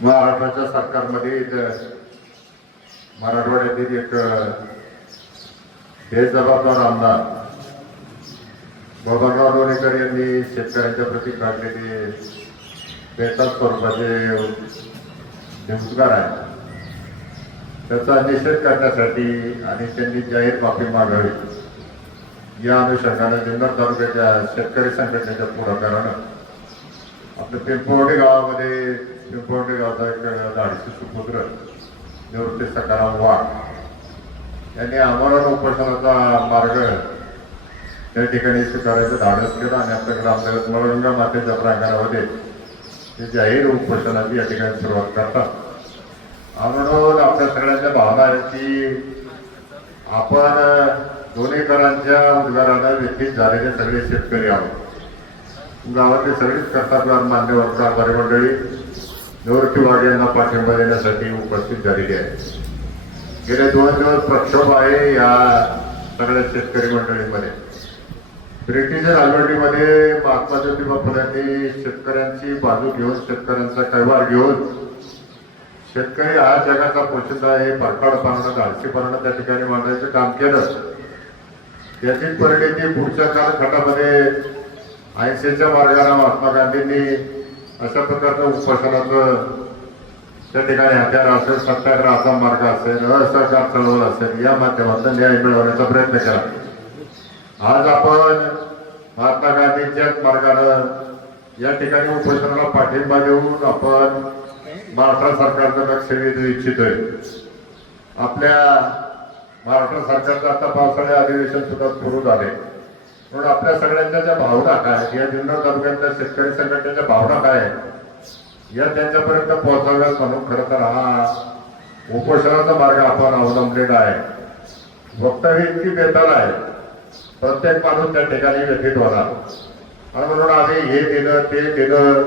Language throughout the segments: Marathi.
महाराष्ट्राच्या सरकारमध्ये एक मराठवाड्यातील एक बेजबाबदार आमदार बबनराव लोणीकर यांनी शेतकऱ्यांच्या प्रती काढलेले बेताल स्वरूपाचे निवडणुकार आहे त्याचा निषेध करण्यासाठी आणि त्यांनी जाहीर माफी मागावी या अनुषंगाने जुन्नर तालुक्याच्या शेतकरी संघटनेच्या पुढाकारानं आपल्या पिंपवडे गावामध्ये पिंपवडे गावाचा एक धाडसी सुपुत्र निवृत्ती सकाराम वाघ. यांनी आमरण उपोषणाचा मार्ग त्या ठिकाणी स्वीकारायचं धाडस केलं आणि आपल्या ग्रामदेवत मळगंगा मातेच्या प्रांगणामध्ये ते जाहीर उपोषणाची या ठिकाणी सुरुवात करतात. म्हणून आपल्या सगळ्यांच्या भावना आहेत की आपण दोन्हीकरांच्या उद्गारानं व्यतीत झालेले सगळे शेतकरी आहोत. गावातले सगळेच कर्तव्यावर मान्यवरचा कारभारी मंडळी यांना पाठिंबा देण्यासाठी उपस्थित झालेली आहे गेले दोन दिवस प्रक्षोभ आहे या सगळ्या शेतकरी मंडळीमध्ये. ब्रिटिश आलवडीमध्ये महात्मा ज्योतिबा फुल्यांनी शेतकऱ्यांची बाजू घेऊन शेतकऱ्यांचा कैवार घेऊन शेतकरी हा जगाचा पोशिंदा आहे परकाडपणानं धाडसीपणानं त्या ठिकाणी मांडायचं काम केलं. त्याची परिणती पुढच्या कालखटामध्ये अहिंसेच्या मार्गाला महात्मा गांधींनी अशा प्रकारचं उपोषणाचं त्या ठिकाणी हत्यार असेल सत्याग्रहाचा मार्ग असेल असहकार चळवळ असेल या माध्यमातून न्याय मिळवण्याचा प्रयत्न केला. आज आपण महात्मा गांधींच्याच मार्गानं या ठिकाणी उपोषणाला पाठिंबा देऊन आपण महाराष्ट्र सरकारचं लक्ष वेधू इच्छितोय. आपल्या महाराष्ट्र सरकारचं आता पावसाळी अधिवेशन सुद्धा सुरू झाले म्हणून आपल्या सगळ्यांच्या ज्या भावना काय या जुन्नर तालुक्यातल्या शेतकरी संघटनेच्या भावना काय आहेत, या त्यांच्यापर्यंत पोहोचाव्यात म्हणून खरं तर हा उपोषणाचा मार्ग आपण अवलंबलेला आहे. वक्तव्य इतकी बेताल आहे. प्रत्येक माणूस त्या ठिकाणी व्यथित होणार. आणि म्हणून आम्ही हे दिलं ते दिलं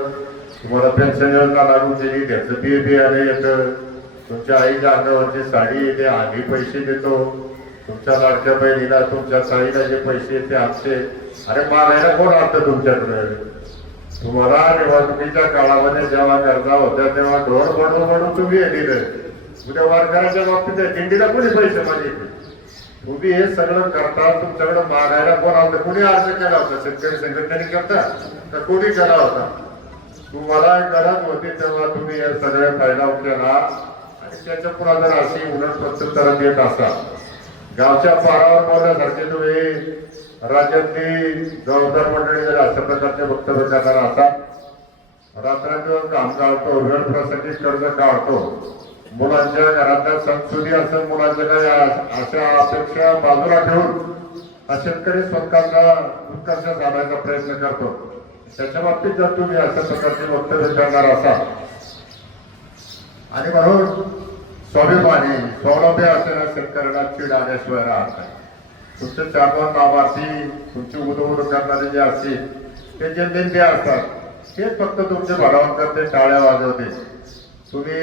तुम्हाला पेन्शन योजना लागू केली त्याचं बी बी आले येतं. तुमच्या आईच्या अंगावरची साडी येते आधी पैसे देतो. तुमच्या लाडक्या बहिणीला तुमच्या साईला जे पैसे ते आमचे अरे मागायला कोण आणतं तुमच्याकडे? तुम्हाला निवडणुकीच्या काळामध्ये जेव्हा गरजा होत्या तेव्हा ढोर बनवून म्हणून तुम्ही हे दिलं. उद्या वारकऱ्याच्या बाबतीत दिंडीला कोणी पैसे माझे तुम्ही हे सगळं करता तुमच्याकडे मागायला कोण आलं कोणी अर्ज केला होता? शेतकरी संघटनेने करता तर कोणी केला होता? तुम्हाला गरज होती तेव्हा तुम्ही हे सगळे फायदा केला आणि त्याच्या पुढे जर अशी उलट प्रत्युत्तर देत असाल गावच्या पारावर बोलण्यासारखे तुम्ही राज्यातली जबाबदार मंडळी जर अशा प्रकारचे वक्तव्य करणार असतात रात्रंदिवस काम काढतो वेळ प्रसंगी कर्ज काढतो मुलांच्या घरातल्या संस्कृती असेल मुलांच्या काही अशा अपेक्षा बाजूला ठेवून हा शेतकरी स्वतःचा उत्कर्ष साधायचा प्रयत्न करतो. त्याच्या बाबतीत जर तुम्ही अशा प्रकारचे वक्तव्य करणार असाल आणि म्हणून स्वाभिमानी स्वावलंबी असलेल्या शेतकऱ्यांना चीड आल्याशिवाय राहत नाही तुमचे चार दोन लाभार्थी तुमची उदवड करणारे जे असतील ते जे नेते असतात ते फक्त तुमचे भरावण करते टाळ्या वाजवते. तुम्ही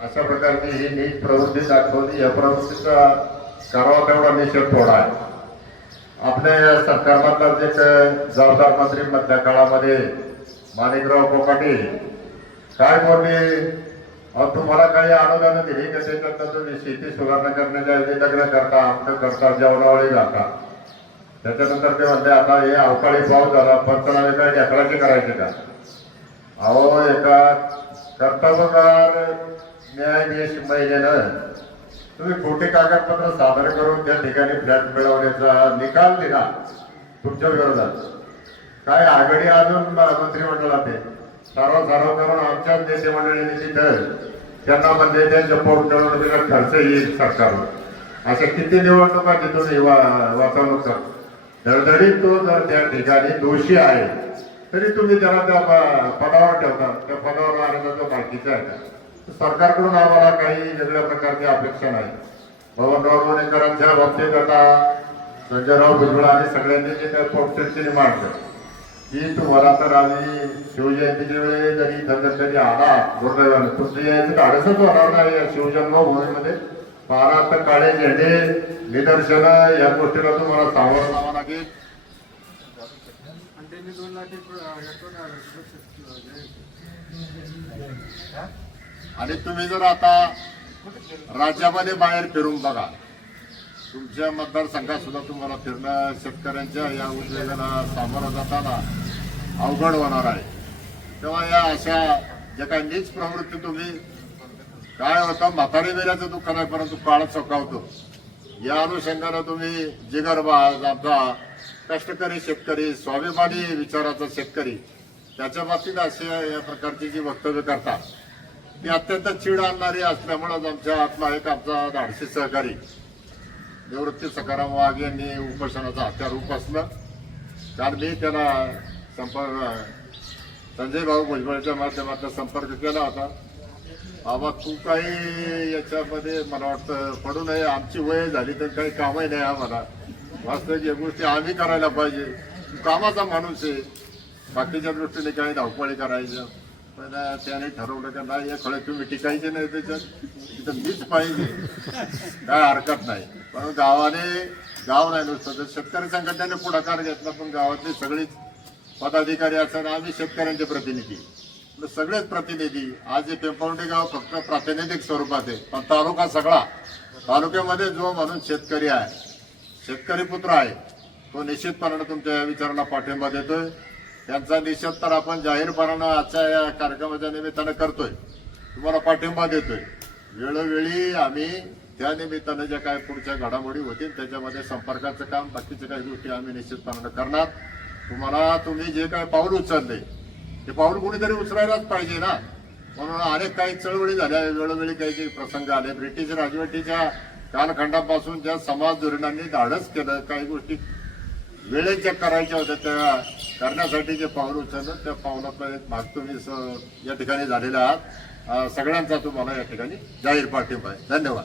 अशा प्रकारची ही नीट प्रवृत्ती दाखवली या प्रवृत्तीचा करावा तेवढा निषेध थोडा आहे. आपल्या या सरकारमधलाच जबाबदार मंत्री मधल्या काळामध्ये माणिकराव कोकाटे काय बोलले? अहो तुम्हाला काही अनुदान दिली का करता तुम्ही शेती सुधारणा करण्याच्या लग्न करता आमचं करता जेवणावळी घालता त्याच्यानंतर ते म्हणते आता हे अवकाळी पाऊस झाला पंचनामे काय लेकराचे करायचे का? अहो एका कर्तव्यकार न्यायाधीश महिलेनं तुम्ही खोटे कागदपत्र सादर करून त्या ठिकाणी फ्लॅट मिळवण्याचा निकाल दिला तुमच्या विरोधात. काय आघाडी अजून मंत्रिमंडळात आहे? सर्व सर्व करून आमच्याच नेते मंडळीने तिथं त्यांना म्हणजे त्यांच्या पोट निवडणुकीचा खर्च येईल सरकारवर अशा किती निवडणुका तिथून वाचवणूक करतो जरी तो जर त्या ठिकाणी दोषी आहे तरी तुम्ही त्याला त्या पदावर ठेवता. त्या पदावर आणण्याचा जो बाकीचा आहे सरकारकडून आम्हाला काही वेगळ्या प्रकारची अपेक्षा नाही. बबनराव लोणीकरांच्या बाबतीत आता संजयराव भुजबळ आणि सगळ्यांनी जे काही पोटचिडचिडी मांडलं की तुम्हाला तर आम्ही शिवजयंतीच्या वेळी जरी इथं आला दुर्दैवाने तुमची जयंती धाडसच होणार नाही या शिवजन्मभूमीमध्ये बारा तर काळे झेंडे निदर्शन या गोष्टीला तुम्हाला सावध लावा लागेल. आणि तुम्ही जर आता राज्यामध्ये बाहेर फिरून बघा तुमच्या मतदारसंघात सुद्धा तुम्हाला फिरणं शेतकऱ्यांच्या या उद्योगाला सामोरं जाताना अवघड होणार आहे. तेव्हा या अशा ज्या काही नीच प्रवृत्ती तुम्ही काय होतं म्हातारी वेळाचं दुःख नाही परंतु काळ चौकावतो. या अनुषंगानं तुम्ही जिगरबाज आमचा कष्टकरी शेतकरी स्वाभिमानी विचाराचा शेतकरी त्याच्या बाबतीत असे या प्रकारची जी वक्तव्य करतात ती अत्यंत चीड आणणारी असल्यामुळेच आमच्या आत्मा एक आमचा धाडसी सहकारी. निवृत्ती सकाराम वाघ यांनी उपोषणाचं हत्यार उपसलं कारण मी त्याला संपर्क संजय भाऊ भुजबळच्या माध्यमातून संपर्क केला होता. बाबा तू काही याच्यामध्ये मला वाटतं पडू नये आमची वय झाली तर काही कामही नाही आम्हाला. वास्तविक या गोष्टी आम्ही करायला पाहिजे. कामाचा माणूस आहे. बाकीच्या दृष्टीने काही धावपळी करायचं. पण त्याने ठरवलं का नाही या खळे तुम्ही टिकायचे नाही त्याच्यात. तिथं मीच पाहिजे. काय हरकत नाही. पण गावाने गाव नाही नुसतं तर शेतकरी संघटनेने पुढाकार घेतला पण गावातले सगळीच पदाधिकारी असताना आम्ही शेतकऱ्यांचे प्रतिनिधी. सगळेच प्रतिनिधी आज हे पिंपवंडी गाव फक्त प्रातिनिधिक स्वरूपात आहे पण तालुका सगळा. तालुक्यामध्ये जो म्हणून शेतकरी आहे शेतकरी पुत्र आहे तो निश्चितपणाने तुमच्या या विचाराला पाठिंबा देतोय. त्यांचा निषेध तर आपण जाहीरपणानं आजच्या या कार्यक्रमाच्या निमित्तानं करतोय. तुम्हाला पाठिंबा देतोय. वेळोवेळी आम्ही त्या निमित्तानं ज्या काय पुढच्या घडामोडी होतील त्याच्यामध्ये संपर्काचं काम बाकीच्या काही गोष्टी आम्ही निश्चितपणानं करणार. तुम्हाला तुम्ही जे काय पाऊल उचलले ते पाऊल कुणीतरी उचलायलाच पाहिजे ना? म्हणून अनेक काही चळवळी झाल्या. वेळोवेळी काही जे प्रसंग आले. ब्रिटिश राजवटीच्या कालखंडापासून ज्या समाज धोरणांनी धाडस केलं. काही गोष्टी वेळेत ज्या करायच्या होत्या त्या करण्यासाठी जे पाऊल उचललं त्या पावलातला एक भाग तुम्ही स- या ठिकाणी झालेला आहात. सगळ्यांचा तुम्हाला या ठिकाणी जाहीर पाठिंबा आहे. धन्यवाद.